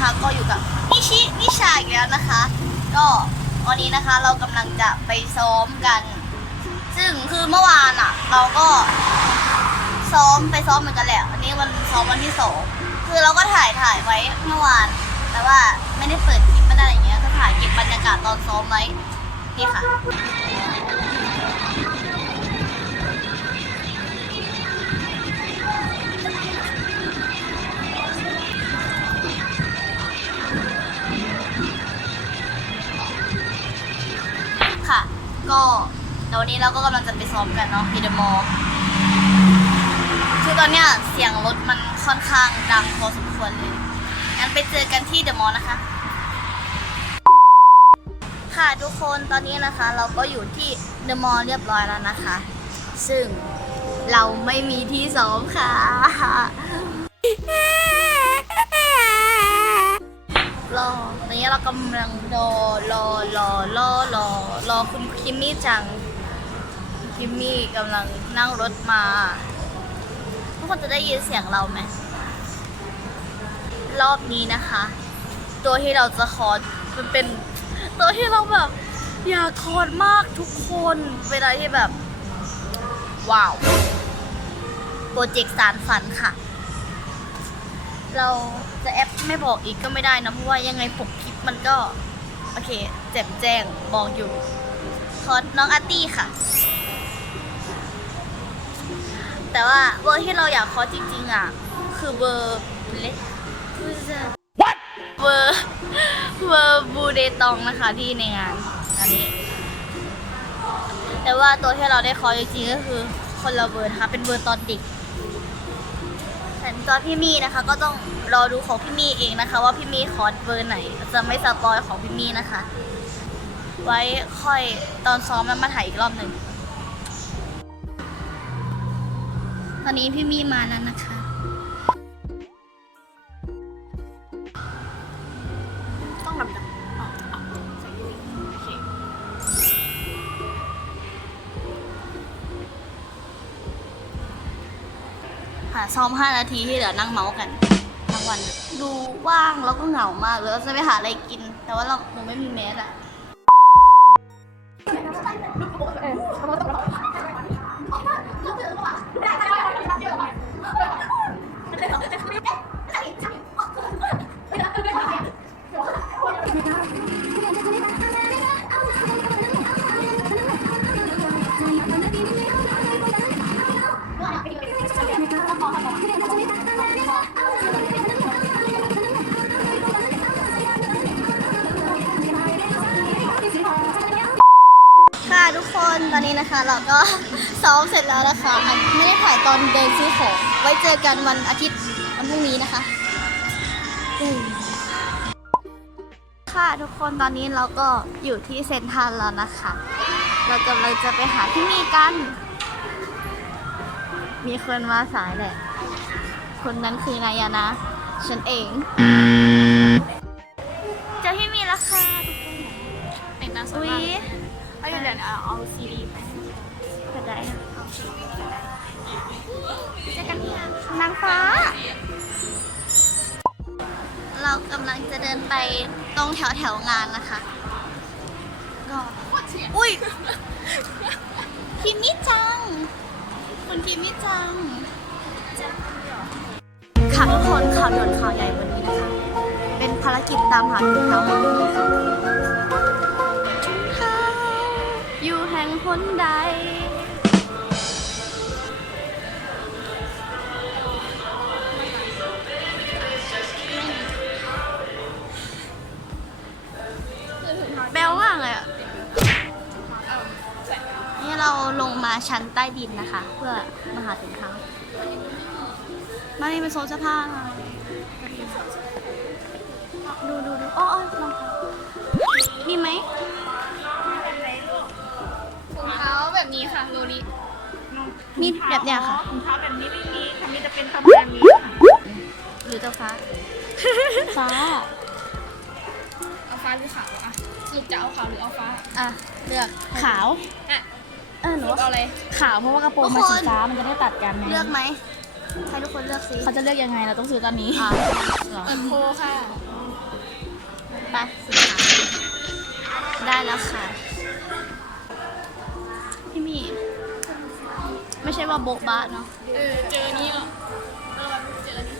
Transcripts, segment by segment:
นะคะ ก็อยู่กับนิชินิชาอีกแล้วนะคะ ก็วันนี้นะคะเรากำลังจะไปซ้อมกัน ซึ่งคือเมื่อวานอะ เราก็ซ้อมไปซ้อมเหมือนกันแหละวันนี้วันซ้อมวันที่สองคือเราก็ถ่ายถ่ายไว้เมื่อวาน แต่ว่าไม่ได้เปิดคลิปไม่ได้อะไรอย่างเงี้ยก็ถ่ายเก็บบรรยากาศตอนซ้อมไว้นี่ค่ะ ก็เดี๋ยววันนี้เราก็กำลังจะไปซ้อมกันเนาะพีเดมอลคือตอนเนี้ยเสียงรถมันค่อนข้างดังพอสมควรเลย งั้นไปเจอกันที่เดอะมอลล์นะคะ ค่ะทุกคนตอนนี้นะคะ เราก็อยู่ที่เดอะมอลล์เรียบร้อยแล้วนะคะ ซึ่งเราไม่มีที่ซ้อมค่ะ รอตอนนี้เรากำลังรอรอรอรอรอรอคุณคิมมี่จังคิมมี่กำลังนั่งรถมา ทุกคนจะได้ยินเสียงเราไหมรอบนี้นะคะ ตัวที่เราจะคอร์สมันเป็นตัวที่เราแบบอยากคอร์สมากทุกคนเวลาที่แบบ ว้าว โปรเจกต์สารฝันค่ะ เราจะแอปไม่บอกอีกก็ไม่ได้นะเพราะว่ายังไงปกคลิปมันก็ โอเคแจ่มแจ้งบอกอยู่คอร์สน้องอาร์ตี้ค่ะ แต่ว่าเบอร์ที่เราอยากคอร์สจริงๆอะ คือเบอร์เล็กคือจะเวอร์เวอร์บูเดตองนะคะที่ในงานอันนี้ แต่ว่าตัวที่เราได้คอร์สจริงๆก็คือคนละเวอร์นะคะเป็นเวอร์ตอนเด็ก แต่ตอนพี่มี่นะคะ ก็ต้องรอดูของพี่มี่เองนะคะ ว่าพี่มี่คอร์สเบอร์ไหน จะไม่สปอยของพี่มี่นะคะ ไว้ค่อยตอนซ้อมแล้วมาถ่ายอีกรอบหนึ่งตอนนี้พี่มี่มาแล้วนะคะ ซ้อม 5 นาทีที่เหลือนั่งเมาส์กันทั้งวัน ดูว่างแล้วก็เหงามากเลยเราจะไปหาอะไรกิน แต่ว่าเราหนูไม่มีแมสอะค่ะ อนนี้นะคะเราก็ซ้อมเสร็จแล้วนะคะอันไม่ได้ถ่ายตอนเดินซื้อของ ไว้เจอกันวันอาทิตย์วันพรุ่งนี้นะคะอืมค่ะทุกคนตอนนี้เราก็อยู่ที่เซนทรัลแล้วนะคะ เรากำลังจะไปหาที่มีกัน มีคนมาสายแหละ คนนั้นคือนายานะ ฉันเองเจอที่มีแล้วค่ะทุกคนแต่งหน้าสวย อุ๊ยมากเอาเดี๋ยวเอาเอาซีดีไปกระไดเอาซีดีไปได้เจอกันที่งานนางฟ้า เรากำลังจะเดินไปตรงแถวแถวๆงานนะคะก็โคตรเฉียดอุ้ยคิมมิจัง คุณคิมมิจังค่ะทุกคนข่าวด่วนข่าวใหญ่วันนี้นะคะ เป็นภารกิจตามหาถุงเท้าของพี่ค่ะ ห่งหนใดแบลว่างเลยอะนี่เราลงมาชั้นใต้ดินนะคะ เพื่อมาหาถุงเท้ามานี่เป็นโซนเสื้อผ้าดูดูดูอ้ออ้อรองเท้ามีไหม แบบนี้ค่ะโรลิมีแบบเนี้ยค่ะ ถุงเท้าแบบนี้ไม่มีค่ะมีแต่เป็นประมาณนี้ค่ะหรือเจ้าฟ้า ฟ้า เอาฟ้าหรือขาวอะสรุปจะเอาขาวหรือเอาฟ้าอะ เลือกขาว อะเออหนูเอาอะไรขาวเพราะว่ากระโปรงมันสีฟ้ามันจะได้ตัดกันไงเลือกไหมให้ทุกคนเลือกสิเขาจะเลือกยังไงเราต้องซื้อตอนนี้อะเหรอเอิร์นโคค่ะ ไปสีขาวได้แล้วค่ะ ไม่ใช่ว่าโบ๊ะบะเนาะเออเจอนี้เหรอเออเจอนี้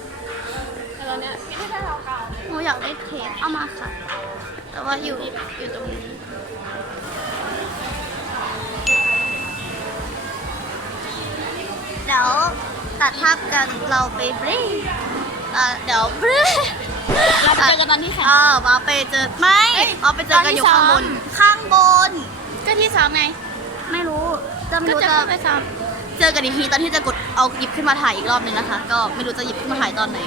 แต่ตอนเนี้ยไม่ใช่เราเก่าเลยหนูอยากได้เทปเอามาค่ะ แต่ว่าอยู่อยู่ตรงนี้เดี๋ยวตัดภาพกันเราไปบรีอะเดี๋ยวบรีเราไปเจอกันตอนที่แข่งเออมาไปเจอไม่เอ้ยเอาไปเจอกันอยู่ตอนที่ข้างบนซ้อมข้างบนก็ที่ซ้อมไงไม่รู้ จะไม่ก็รู้จะจะเข้าไปซ้อมเจอกันอีกทีตอนที่จะกดเอาหยิบขึ้นมาถ่ายอีกรอบหนึงนะคะ ก็ไม่รู้จะหยิบขึ้นมาถ่ายตอนไหน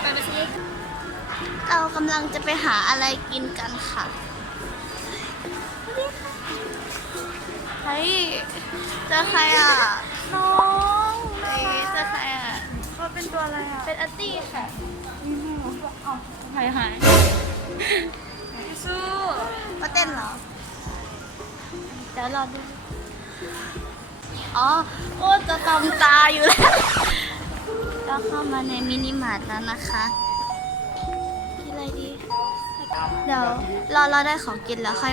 ไปไปซื้อเรากำลังจะไปหาอะไรกินกันค่ะเฮ้ยเจอใครอะ น้องเฮ้ยเจอใครอะเขาเป็นตัวอะไรอะ เป็นอาร์ตี้ค่ะหายหาย สู้ มาเต้นเหรอ เดี๋ยวรอดู อ๋อโอ้จะตอมตาอยู่แล้ว ก็เข้ามาในมินิมาร์ทแล้วนะคะกินอะไรดี เดี๋ยวรอเราได้ของกินแล้วค่อย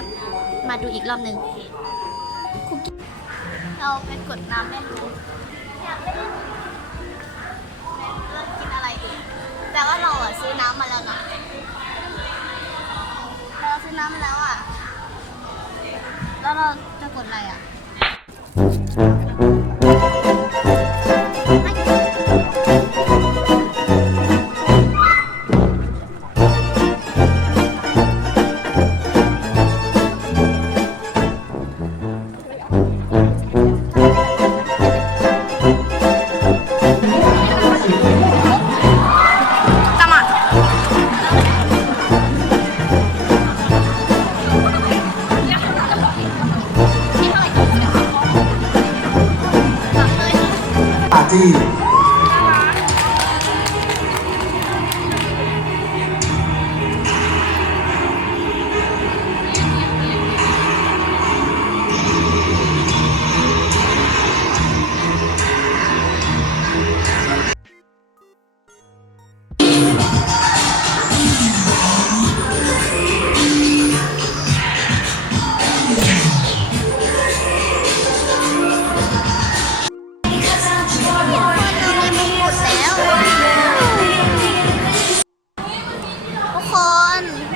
มาดูอีกรอบหนึ่งคุกกี้เราไปกดน้ำแม่รู้อยากเล่นเลือกกินอะไรดีแต่ว่าเราอะซื้อน้ำมาแล้วนะเราซื้อน้ำมาแล้วอะแล้ว เราจะกดอะไรอะ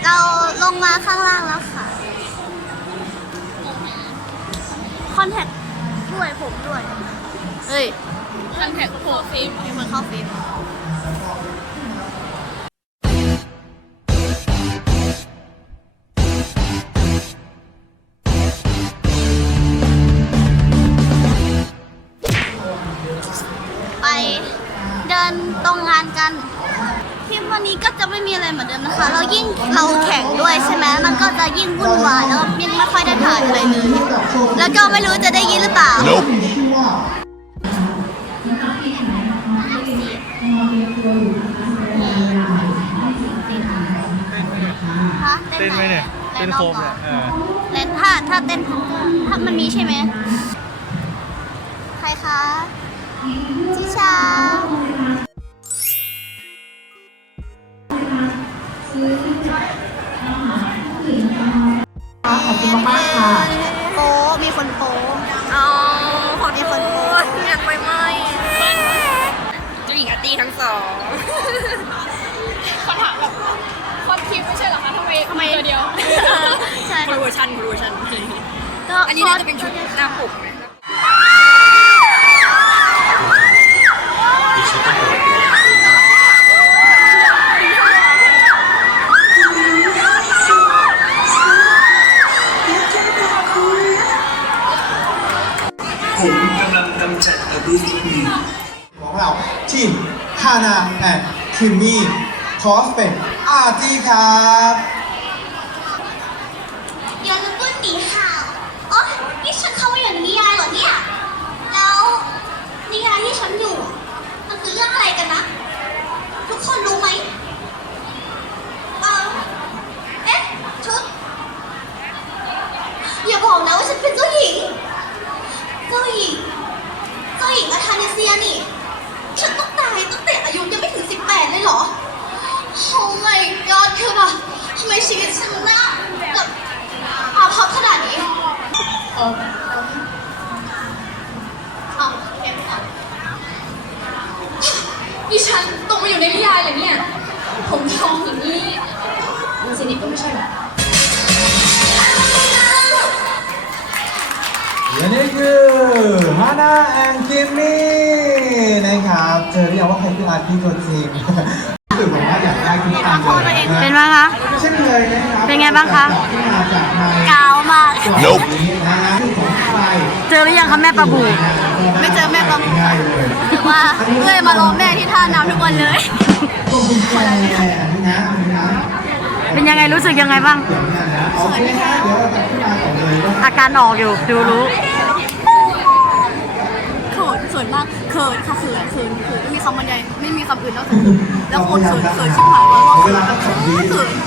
เราลงมาข้างล่างแล้วค่ะ คอนแทคด้วยผมด้วย เฮ้ยทันแท็กโผล่ฟิล์มมีคนเข้าฟิล์มไปเดินตรงงานกัน ทริปวันนี้ก็จะไม่มีอะไรเหมือนเดิมนะคะ เรายิ่งเราแข่งด้วยใช่ไหมมันก็จะยิ่งวุ่นวายแล้วยิ่งไม่ค่อยได้ถ่ายอะไรเลยแล้วก็ไม่รู้จะได้ยินหรือเปล่า ฮะเต้นไหมเนี่ยแรเต้นดโคอมหรอเนี่ยเออเล่นถ้าถ้าเต้นถ้ามันมีใช่ไหมใครคะชิชา ขอบคุณมากๆค่ะโป๊มีคนโป๊อ๋อขอมีโทคนโป๊ษอยากไปไหมเจ้าหญิงอาร์ตี้ทั้งสองเขาถามแบบคอนคลิปไม่ใช่เหรอคะทำไมทำไมตัวเดียวใช่ครูเวอร์ชันครูเวอร์ชันก็อันนี้น่าจะเป็นชุดหน้าปกไหมผม ฮานาแอนคิมมี่คอสเป็นอาร์ตี้ครับ อย่าลืมว่าหนีห่าวอ๋อนี่ฉันเข้ามาอยู่ในนิยายเหรอเนี่ย แล้วนิยายที่ฉันอยู่ มันคือเรื่องอะไรกันนะ ทุกคนรู้ไหมเออเอ๊ะ ชุด อย่าบอกนะว่าฉันเป็นเจ้าหญิง เจ้าหญิง เจ้าหญิงอาทาเนเซียนี่ ฉันต้องตายตั้งแต่อายุยังไม่ถึง 18 เลยเหรอ ชีวิตฉันนะแบบอาพับขนาดนี้เออเอาเห็นค่ะดิฉันตกมาอยู่ในนิยายเลยเนี่ย ผมทองอย่างนี้สินิดก็ไม่ใช่หรอและนี่คือฮาน่าแอนคิมมี่นะครับ เจอหรือยังว่าใครคืออาร์ตี้ตัวจริง ไงบ้างคะที่มาจากในกาวมากกล่องนี้นะฮะที่ของใครเจอหรือยังคะแม่ปลาบูไม่เจอแม่ปลาบูง่ายเลยถือว่าเพื่อนมารอแม่ที่ท่าน้ำทุกวันเลยขอบคุณแฟนอันนี้นะอันนี้นะเป็นยังไงรู้สึกยังไงบ้างเดี๋ยวนะนะโอเคฮะเดี๋ยวเราจะขึ้นมาก่อนเลยว่าอาการออกอยู่ดูรู้เขินเขินมากเขินค่ะเขินเขินเขินไม่มีคำบรรยายไม่มีคำอื่นนอกจากเขินแล้วคนเขินเขินชิบหายเลยว่าเวเขินลาต้องขับดีเขินโอเ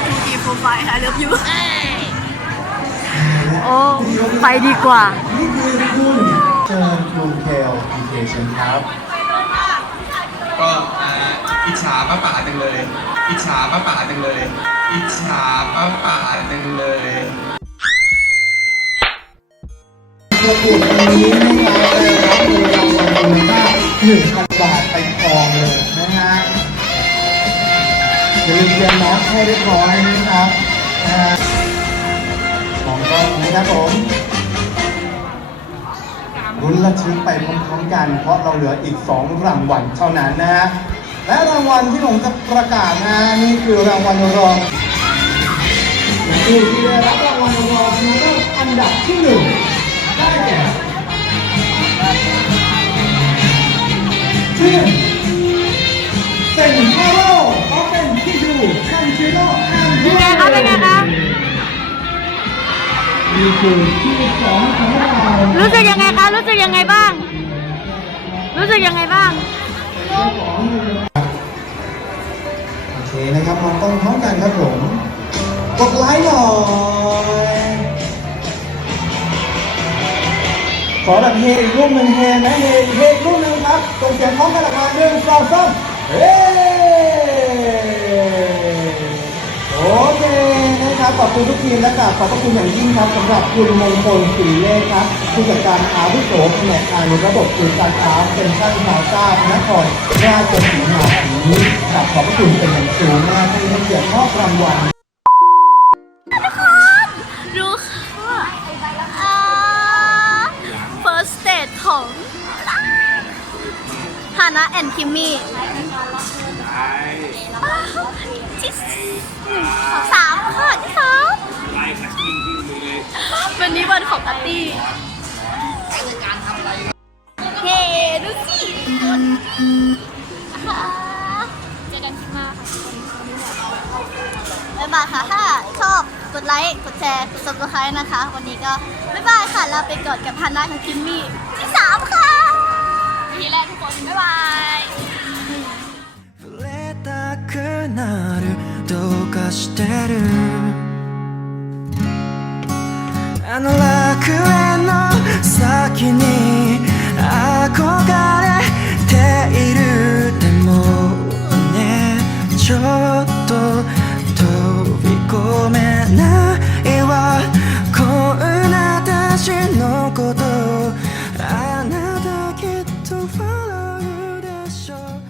คแล้วเมื่อวานทูทีโปรไฟล์ค่ะเลิฟยูโอ้ ไปดีกว่า นี่คือคุณเชิญคุณเคลพีเคชันครับก็อ่าอิจฉาป้าป๋าจังเลย อิจฉาป้าป๋าจังเลย อิจฉาป้าป๋าจังเลยประกวดวันนี้นะครับได้รับเงินรางวัลมูลค่า1,000บาทไปครองเลยนะฮะ อย่าลืมเตรียมน้ำให้เรียบร้อยนะครับของกล้องนะครับผมรุ้นระทึกไปพร้อมๆกัน เพราะเราเหลืออีก 2 รางวัลเท่านั้นนะฮะ และรางวัลที่ผมจะประกาศนะนี่คือรางวัลรองผู้ที่ได้รับรางวัลรองชนะเลิศอันดับที่หนึ่งได้แก่ทีมเซนทาโร่ออฟเฟนที่ดู ยังไงคะเป็นไงคะรู้สึกยังไงคะ รู้สึกยังไงบ้าง รู้สึกยังไงบ้าง โอเคนะครับมองกล้องพร้อมกันครับผม กดไลค์หน่อย ขอแบบเฮอีกรูปหนึ่งเฮนะเฮเฮอีกรูปหนึ่งครับตรงเสียงพร้อมกันออกมาหนึ่งสองสามเฮ้โอ เคนะครับขอบคุณทุกทีมและกราบขอบพระคุณอย่างยิ่งครับสำหรับคุณมงคลศรีเลขครับผู้จัดการอาวุโสแผนกการระบบสื่อการค้าเซ็นทรัลพลาซ่านครราชสีมาแห่งนี้กราบขอบพระคุณเป็นอย่างสูงมากที่ให้เกียรติมอบรางวัลรู้ค่ะอ่า first stage ของฮานะแอนคิมมี่ที่ สามค่ะที่สามวันนี้วันของอาร์ตี้เฮ้ดูสิอ่าเจอกันคลิปหน้าค่ะบ๊ายบายค่ะถ้าชอบกดไลค์ กดแชร์ กด subscribe นะคะ วันนี้ก็บ๊ายบายค่ะลาไปก่อนกับฮันน่าของคิมมี่ที่สามค่ะทีแรกทุกคนบ๊ายบาย してる。あの楽園